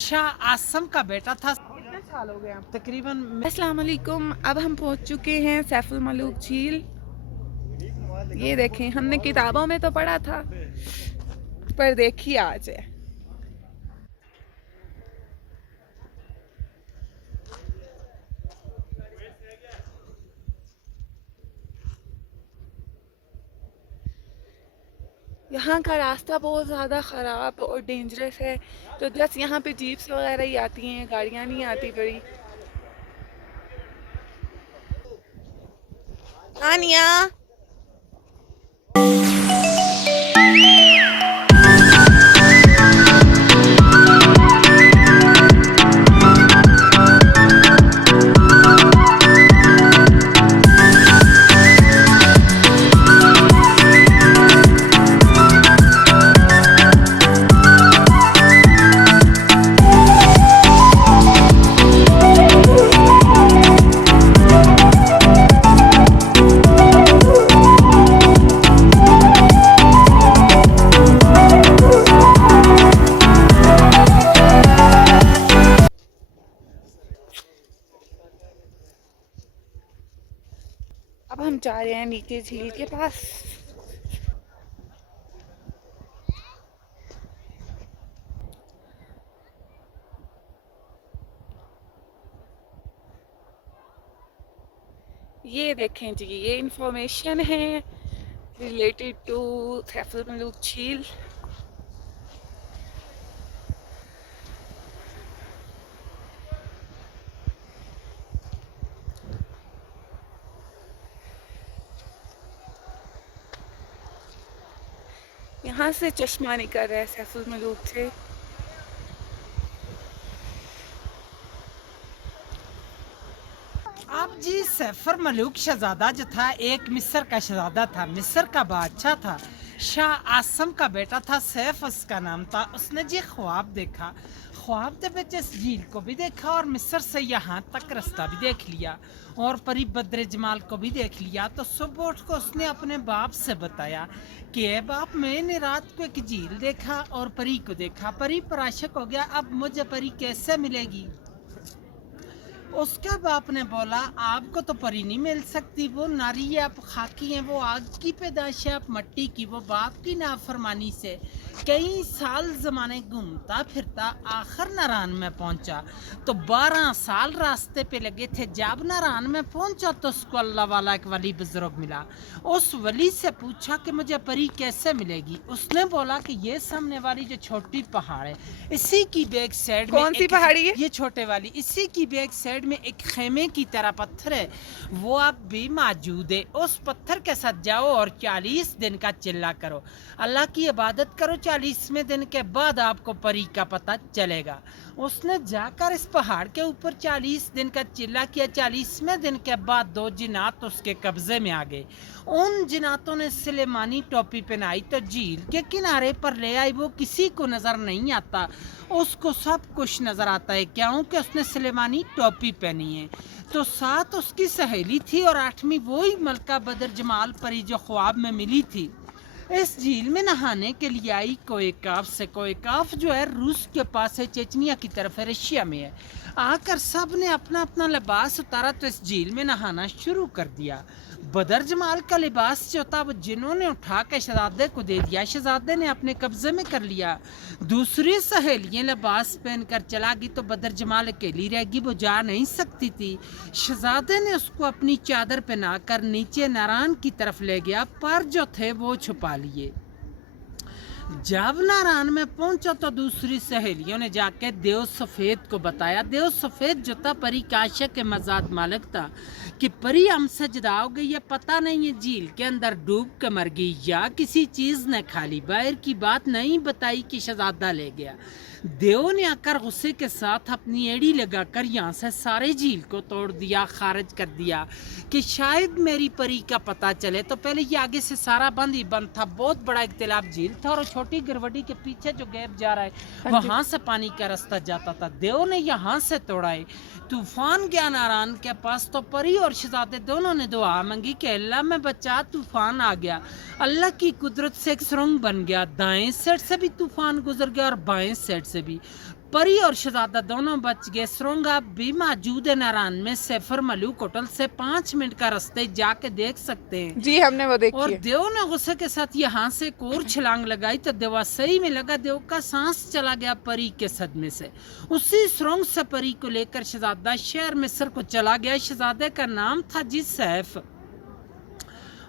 شاہ آسم کا بیٹا تھا. کتنے سال ہو گئے آپ تقریباً؟ السلام علیکم. اب ہم پہنچ چکے ہیں سیف الملوک جھیل. یہ دیکھیں، ہم نے کتابوں میں تو پڑھا تھا پر دیکھیے آج ہے. یہاں کا راستہ بہت زیادہ خراب اور ڈینجرس ہے، تو بس یہاں پہ جیپس وغیرہ ہی آتی ہیں، گاڑیاں نہیں آتی بڑی. آنیا اب ہم جا رہے ہیں نیچے جھیل کے پاس. یہ دیکھیں جی، یہ انفارمیشن ہے ریلیٹڈ ٹو سیف الملوک جھیل. یہاں سے چشمہ نکل رہا ہے سیف الملوک سے. اب جی سیف الملوک شہزادہ جو تھا ایک مصر کا شہزادہ تھا، مصر کا بادشاہ تھا. شاہ آسم کا بیٹا تھا، سیف اس کا نام تھا. اس نے جی خواب دیکھا. خواب دے وچ اس جھیل کو بھی دیکھا اور مصر سے یہاں تک رستہ بھی دیکھ لیا اور پری بدر جمال کو بھی دیکھ لیا. تو صبح اٹھ کو اس نے اپنے باپ سے بتایا کہ اے باپ، میں نے رات کو ایک جھیل دیکھا اور پری کو دیکھا، پری پر عاشق ہو گیا، اب مجھے پری کیسے ملے گی؟ اس کے باپ نے بولا آپ کو تو پری نہیں مل سکتی، وہ ناری ہے، آپ خاکی ہیں، وہ آگ کی پیدائش ہے، آپ مٹی کی. وہ باپ کی نافرمانی سے کئی سال زمانے گھومتا پھرتا آخر ناران میں پہنچا. تو 12 سال راستے پہ لگے تھے. جب ناران میں پہنچا تو اس کو اللہ والا ایک ولی بزرگ ملا. اس ولی سے پوچھا کہ مجھے پری کیسے ملے گی؟ اس نے بولا کہ یہ سامنے والی جو چھوٹی پہاڑ ہے، اسی کی بیک سائڈ میں کون سی ایک، پہاڑی ہے؟ یہ چھوٹے والی، اسی کی بیک سائڈ میں ایک خیمے کی طرح پتھر ہے، وہ اب بھی موجود ہے. اس پتھر کے ساتھ جاؤ اور 40 دن کا چلا کرو، اللہ کی عبادت کرو. 40ویں دن کے بعد آپ کو پری کا پتہ چلے گا. اس نے جا کر اس پہاڑ کے اوپر 40 دن کا چلا کیا. 40ویں دن کے بعد 2 جنات اس کے قبضے میں آ گئے. ان جناتوں نے سلیمانی ٹوپی پہنائی تو جھیل کے کنارے پر لے آئی. وہ کسی کو نظر نہیں آتا، اس کو سب کچھ نظر آتا ہے کیونکہ اس نے سلیمانی ٹوپی پہنی ہے. تو 7 اس کی سہیلی تھی اور 8ویں وہی ملکہ بدر جمال پری جو خواب میں ملی تھی. اس جھیل میں نہانے کے لیے آئی کوئکاف سے. کوئکاف جو ہے روس کے پاس ہے، چیچنیا کی طرف ہے، رشیا میں ہے. آ کر سب نے اپنا اپنا لباس اتارا تو اس جھیل میں نہانا شروع کر دیا. بدر جمال کا لباس جو تھا وہ جنہوں نے اٹھا کے شہزادے کو دے دیا، شہزادے نے اپنے قبضے میں کر لیا. دوسری سہیلیاں لباس پہن کر چلا گئی تو بدر جمال اکیلی رہ گئی، وہ جا نہیں سکتی تھی. شہزادے نے اس کو اپنی چادر پہنا کر نیچے ناران کی طرف لے گیا، پر جو تھے وہ چھپا لیے. جب ناران میں پہنچا تو دوسری سہیلیوں نے جا کے دیو سفید کو بتایا. دیو سفید جو تھا پری کا عاشق مزاد مالک تھا کہ پری ہم سے جدا ہو گئی ہے، پتہ نہیں ہے جھیل کے اندر ڈوب کے مر گئی یا کسی چیز نے کھا لی. باہر کی بات نہیں بتائی کہ شہزادہ لے گیا. دیو نے آ کر غصے کے ساتھ اپنی ایڑی لگا کر یہاں سے سارے جھیل کو توڑ دیا، خارج کر دیا کہ شاید میری پری کا پتہ چلے. تو پہلے یہ آگے سے سارا بند ہی بند تھا، بہت بڑا اختلاف جھیل تھا اور چھوٹی گروڈی کے پیچھے جو گیپ جا رہا ہے وہاں سے پانی کا راستہ جاتا تھا. دیو نے یہاں سے توڑا ہے. طوفان گیا ناران کے پاس تو پری اور شہزادے دونوں نے دعا مانگی کہ اللہ میں بچا. طوفان آ گیا، اللہ کی قدرت سے ایک سرنگ بن گیا، دائیں سائڈ سے بھی طوفان گزر گیا اور بائیں سائڈ سے بھی. परी और शहजादा दोनों बच गए। सुरंग आप भी मौजूद है नारायण में। सैफर मलूक होटल से 5 मिनट का रास्ते जाके देख सकते हैं। जी हमने वो देखी और है। देव ने गुस्से के साथ यहाँ से एक और छलांग लगाई तो देवा सही में लगा। देव का सांस चला गया परी के सदमे से। उसी सुरंग से परी को लेकर शहजादा शहर मिस्र को चला गया। शहजादे का नाम था जी सैफ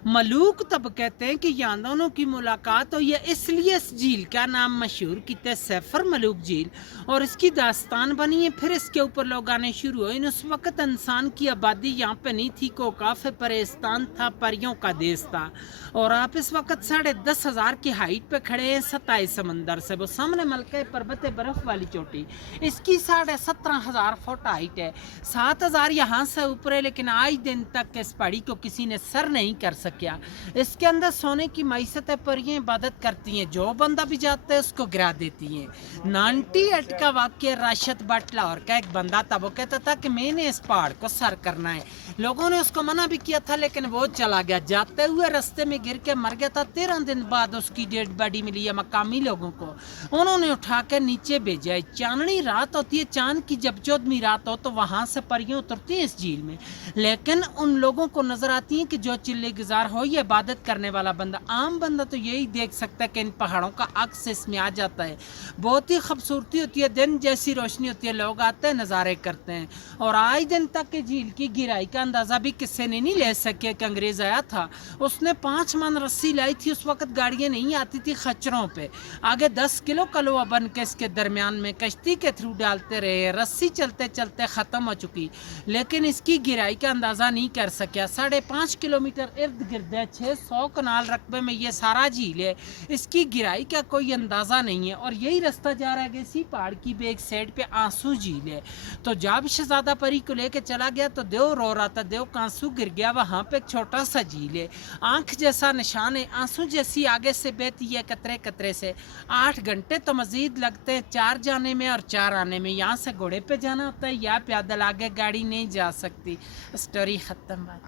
मलूक। तब कहते हैं कि यहाँ दोनों की मुलाकात हुई है, इसलिए इस झील का नाम मशहूर किया सैफर मलूक झील और इसकी दास्तान बनी है। फिर इसके ऊपर लोग आने शुरू हुए। उस वक्त इंसान की आबादी यहाँ पे नहीं थी। कोकाफ परेस्तान था, परियों का देश था। और आप इस वक्त 10,500 की हाइट पे खड़े हैं 27 समंदर से। वो सामने मलका पर्वत है, बर्फ वाली चोटी, इसकी 17,500 फुट हाइट है। 7,000 यहाँ से ऊपर है, लेकिन आज दिन तक इस पहाड़ी को किसी ने सर नहीं कर सका। क्या इसके अंदर सोने की मैसत है, परियां इबादत करती हैं। जो बंदा भी जाता है उसको गिरा देती हैं। 98 का वाक्य राशिद भट्ट लाहौर का एक बंदा था। वो कहता था कि मैंने इस पहाड़ को सर करना है। लोगों ने उसको मना भी किया था, लेकिन वो चला गया। जाते हुए रास्ते में गिर के मर गया था। 13 दिन बाद उसकी डेड बॉडी मिली है मकामी लोगों को। उन्होंने उठा कर नीचे भेजा है। चांदनी रात होती है, चांद की जब 14वीं रात हो तो वहां से परियां उतरती हैं इस झील में। लेकिन उन लोगों को नजर आती है कि जो चिल्ले गुजार हो, ये इबादत करने वाला बंदा। आम बंदा तो यही देख सकता है कि इन पहाड़ों का अक्स इसमें आ जाता है। बहुत ही खूबसूरती होती है, दिन जैसी रोशनी होती है। लोग आते हैं, नज़ारे करते हैं। और आज दिन तक के झील की गिराई का अंदाज़ा भी किससे नहीं ले सके कि अंग्रेज़ आया था, उसने 5 मन रस्सी लाई थी। उस वक्त गाड़ियाँ नहीं आती थी खच्चरों पे। आगे 10 किलो कलवा बन के इसके दरमियान में कश्ती के थ्रू डालते रहे। रस्सी चलते चलते ख़त्म हो चुकी, लेकिन इसकी गिराई का अंदाज़ा नहीं कर सका। 5.5 किलोमीटर इर्द गिर्द है, 600 कनाल रकबे में ये सारा झील है। इसकी गिराई का कोई अंदाज़ा नहीं है। और यही रास्ता जा रहा है कि इसी पहाड़ की भी एक साइड पे आंसू झील है। तो जब शहजादा परी को लेके चला गया तो देव रो रहा था। देव का आंसू गिर गया। वहाँ पे एक छोटा सा झील है, आंख जैसा निशान है, आंसू जैसी आगे से बहती है कतरे कतरे से। 8 घंटे तो मजीद लगते हैं 4 जाने में और 4 आने में। यहाँ से घोड़े पे जाना होता है या पैदल, आगे गाड़ी नहीं जा सकती। स्टोरी ख़त्म।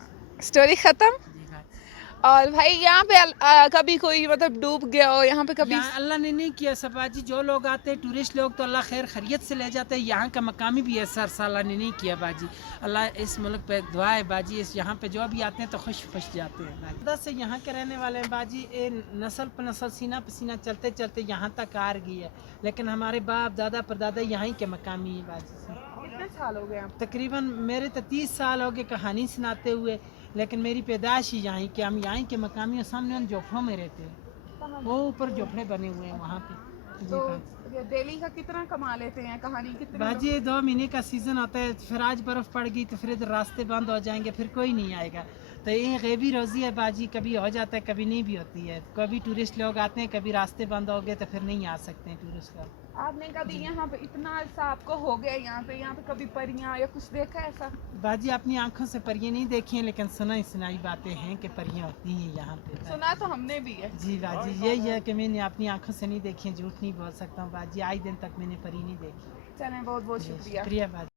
स्टोरी खत्म। और भाई यहाँ पे कभी कोई मतलब डूब गया हो यहाँ पे कभी? अल्लाह ने नहीं किया सबाजी। जो लोग आते हैं टूरिस्ट लोग तो अल्लाह खैर खैरियत से ले जाते हैं। यहाँ का मकामी भी है सर अल्लाह ने नहीं किया बाजी। अल्लाह इस मुल्क पे दुआ है बाजी। इस यहाँ पे जो भी आते हैं तो खुश जाते हैं। खुदा से यहाँ के रहने वाले हैं बाजी। ये नस्ल पर नस्ल, सीना पसीना चलते चलते यहाँ तक आ गई है। लेकिन हमारे बाप दादा परदादा यहाँ के मकामी है बाजी। कितने साल हो गए? तकरीबन मेरे तो 30 साल हो गए कहानी सुनाते हुए। लेकिन मेरी पैदाइश ही यहाँ की, हम यहाँ के मकामी सामने उन झोपड़ों में रहते हैं। वो ऊपर झोपड़े बने हुए हैं वहाँ पे। तो डेली का कितना कमा लेते हैं? कहानी कितनी? बाजी 2 महीने का सीज़न होता है। फिर आज बर्फ़ पड़ गई तो फिर इधर रास्ते बंद हो जाएंगे, फिर कोई नहीं आएगा। तो ये गैबी रोज़ी है बाजी। कभी हो जाता है, कभी नहीं भी होती है। कभी टूरिस्ट लोग आते हैं, कभी रास्ते बंद हो गए तो फिर नहीं आ सकते हैं टूरिस्ट लोग। आपने कभी यहाँ पे इतना अर्सा आपको हो गया यहाँ पे कभी परियां या कुछ देखा है ऐसा? बाजी अपनी आंखों से परियां नहीं देखी हैं, लेकिन सुनाई बातें हैं कि परियां होती हैं यहाँ पे। सुना तो हमने भी है जी बाजी। यही है कि मैंने अपनी आंखों से नहीं देखी है, झूठ नहीं बोल सकता हूँ बाजी। आज दिन तक मैंने परी नहीं देखी। चलें, बहुत बहुत शुक्रिया। शुक्रिया बाजी।